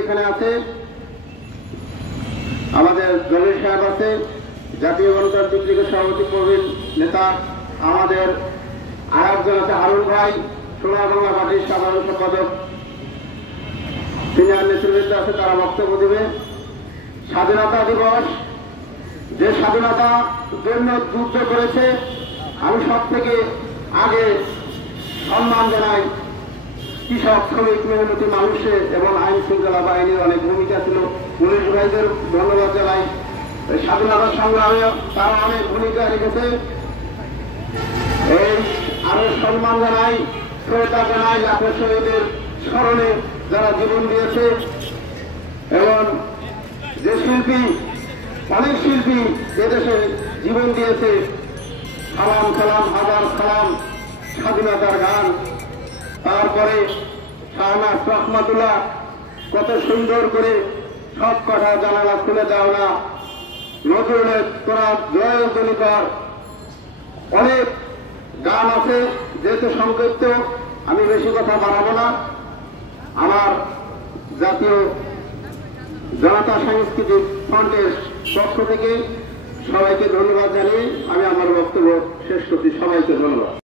এখানে আছে, আমাদের জলিল সাহেব আছে, জাতীয় গণতান্ত্রিক লীগের সভাপতি প্রবীণ নেতা, আমাদের আরেকজন আছে হারুন ভাই, সোনার বাংলা পার্টির সাধারণ সম্পাদক, সিনিয়র নেতৃবৃন্দ আছে, তারা বক্তব্য দেবে। স্বাধীনতা দিবস, যে স্বাধীনতার জন্য যুদ্ধ করেছে, আমি সব থেকে আগে সম্মান জানাই কৃষক, শ্রমিক, মেহনতি মানুষের এবং আইন শৃঙ্খলা বাহিনীর অনেক ভূমিকা ছিল। পুলিশ ভাইদের ধন্যবাদ জানাই, স্বাধীনতা সংগ্রামে তারা অনেক ভূমিকা রেখেছে। এই আরো সম্মান জানাই, শ্রদ্ধা জানাই লাখো শহীদের স্মরণে যারা জীবন দিয়েছে। এবং যে শিল্পী, অনেক শিল্পী এদেশে জীবন দিয়েছে, সালাম সালাম হাজার সালাম, স্বাধীনতার গান। তারপরে শাহনাজ রহমাতুল্লাহ কত সুন্দর করে সব কথা জানালা খুলে দাও না, নজরুলের তোরা জয়ধ্বনি কর, অনেক গান আছে। যেহেতু সংক্ষিপ্ত, আমি বেশি কথা বাড়াবো না। আমার জাতীয় জনতা সাংস্কৃতিক ফ্রন্টের পক্ষ থেকে সবাইকে ধন্যবাদ জানিয়ে আমি আমার বক্তব্য শেষ করছি। সবাইকে ধন্যবাদ।